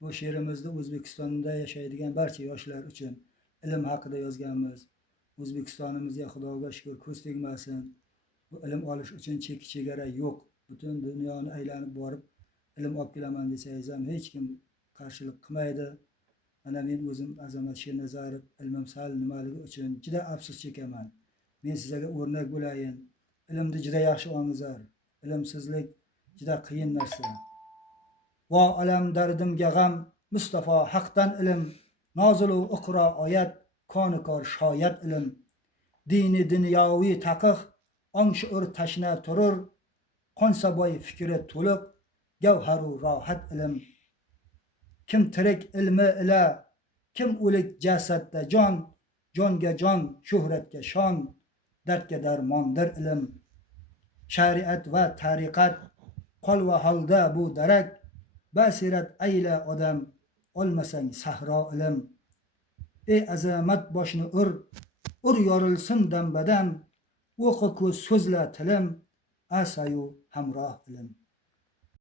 Bu she'rimizda O'zbekistonda yashaydigan barcha yoshlar uchun ilm haqida yozganmiz. O'zbekistonimizga Xudoga shukr ko'z tegmasin. Bu ilm olish uchun chegara yo'q. Butun dunyoni aylanib borib ilm olib kelaman desangiz ham hech kim qarshilik qilmaydi. Ana men o'zim Azamat Shenazarov ilmim sal nimaligi uchun juda afsus chekaman. Men sizlarga o'rnak bo'layin. Ilmni juda yaxshi olingizlar. Ilmsizlik juda qiyin narsa. Va alam dardimga g'am Mustafa haqdan ilm, nozilu iqro oyat, konikor shoyat ilm. Dini dunyoviy taqiq, ong shuur tashna turur, qonsaboy fikri to'liq, gavharu rohat ilm. Kim tirik ilmi ila, kim o'lik jasadda jon, jonga jon, shuhratga shon, dardga darmondir ilm. Shariat va tariqat qolva holda bu darak, basirat ayla odam, olmasang sahro ilm. Ey azamat boshni ur yorilsin dambadan, o'qi ko'z so'zla tilim, asayu hamroh ilm.